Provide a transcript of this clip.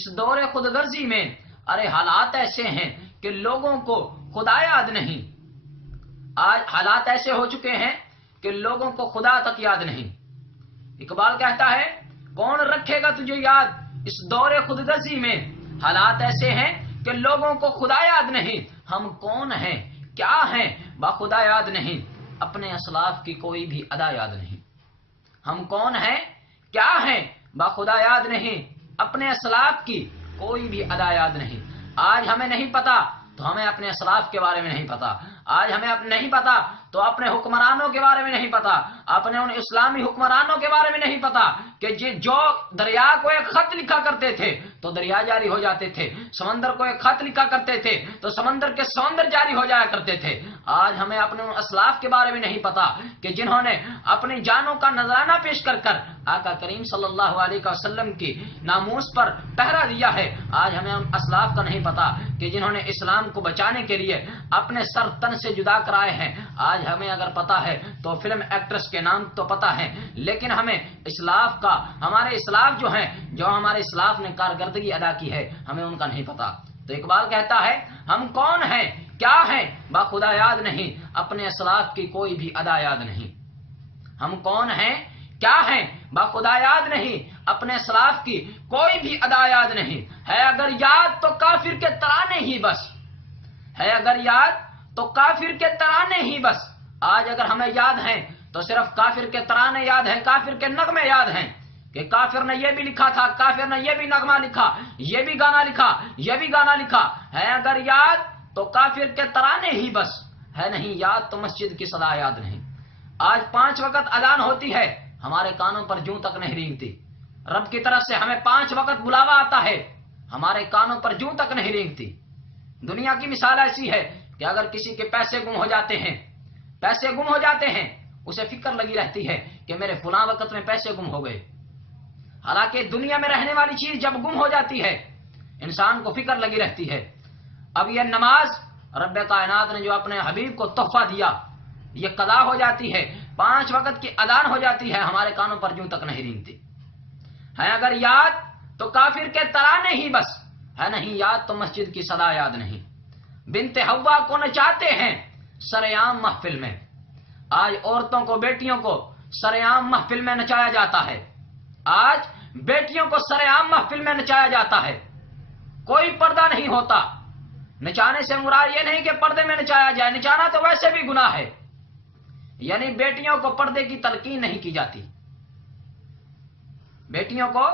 اس دور خود غرضی میں ارے حالات ایسے ہیں کہ لوگوں کو خدا یاد نہیں. آج حالات ایسے ہو چکے ہیں کہ لوگوں کو خدا تک یاد نہیں. اقبال کہتا ہے کون رکھے گا تجھے یاد اس دور خود غرضی میں. حالات ایسے ہیں کہ لوگوں کو خدا یاد نہیں. ہم کون ہیں کیا ہیں باخدا یاد نہیں. اپنے اسلاف کی کوئی بھی ادا یاد نہیں. ہم کون ہیں کیا ہیں باخدا یاد نہیں. اپنے اسلاف کی کوئی بھی ادا یاد نہیں. آج ہمیں نہیں پتا تو ہمیں اپنے اسلاف کے بارے میں نہیں پتا. آج ہمیں نہیں پتا تو اپنے حکمرانوں کے بارے میں نہیں پتا. اپنے ان اسلامی حکمرانوں کے بارے میں نہیں پتا کہ جو دریا کو ایک خط لکھا کرتے تھے تو دریا جاری ہو جاتے تھے. سمندر کو ایک خط لکھا کرتے تھے تو سمندر کے سمندر جاری ہو جایا کرتے تھے. آج ہمیں اپنے ان اسلاف کے بارے میں نہیں پتا کہ جنہوں نے اپنی جانوں کا نذرانہ پیش کر کر آقا کریم صلی اللہ علیہ وسلم کی ناموس پر پہرا دیا ہے. آج ہمیں ان اسلاف کا نہیں پتا کہ جنہوں نے اسلام کو بچانے کے لیے اپنے سر تن سے جدا کرائے ہیں. آج ہمیں اگر پتا ہے تو فلم ایکٹرس کے نام تو پتا ہے, لیکن ہمیں اسلاف کا, ہمارے اسلاف جو ہیں, جو ہمارے اسلاف نے کارکردگی ادا کی ہے, ہمیں ان کا نہیں پتا. تو اقبال کہتا ہے ہم کون ہیں کیا ہیں باخدا یاد نہیں. اپنے اسلاف کی کوئی بھی ادا یاد نہیں. ہم کون ہیں کیا ہیں باخدا یاد نہیں. اپنے اسلاف کی کوئی بھی ادا یاد نہیں. ہے اگر یاد تو کافر کے ترانے ہی بس. ہے اگر یاد تو کافر کے ترانے ہی بس. آج اگر ہمیں یاد ہیں تو صرف کافر کے ترانے یاد ہیں, کافر کے نغمے یاد ہیں کہ کافر نے یہ بھی لکھا تھا, کافر نے یہ بھی نغمہ لکھا, یہ بھی گانا لکھا, یہ بھی گانا لکھا. ہے اگر یاد تو کافر کے ترانے ہی بس. ہے نہیں یاد تو مسجد کی صدا یاد نہیں. آج 5 وقت اذان ہوتی ہے, ہمارے کانوں پر جوں تک نہیں رینگتی. رب کی طرف سے ہمیں 5 وقت بلاوا آتا ہے, ہمارے کانوں پر جوں تک نہیں رینگتی. دنیا کی مثال ایسی ہے کہ اگر کسی کے پیسے گم ہو جاتے ہیں, پیسے گم ہو جاتے ہیں, اسے فکر لگی رہتی ہے کہ میرے فلاں وقت میں پیسے گم ہو گئے. حالانکہ دنیا میں رہنے والی چیز جب گم ہو جاتی ہے انسان کو فکر لگی رہتی ہے. اب یہ نماز رب کائنات نے جو اپنے حبیب کو تحفہ دیا یہ قضا ہو جاتی ہے, 5 وقت کی اذان ہو جاتی ہے, ہمارے کانوں پر جوں تک نہیں رینگتی. ہے اگر یاد تو کافر کے ترانے ہی بس. ہے نہیں یاد تو مسجد کی صدا یاد نہیں. بنت حوا کو نچاتے ہیں سرعام محفل میں. آج عورتوں کو, بیٹیوں کو سرعام محفل میں نچایا جاتا ہے. آج بیٹیوں کو سرعام محفل میں نچایا جاتا ہے. کوئی پردہ نہیں ہوتا. نچانے سے مراد یہ نہیں کہ پردے میں نچایا جائے, نچانا تو ویسے بھی گناہ ہے. یعنی بیٹیوں کو پردے کی تلقین نہیں کی جاتی. بیٹیوں کو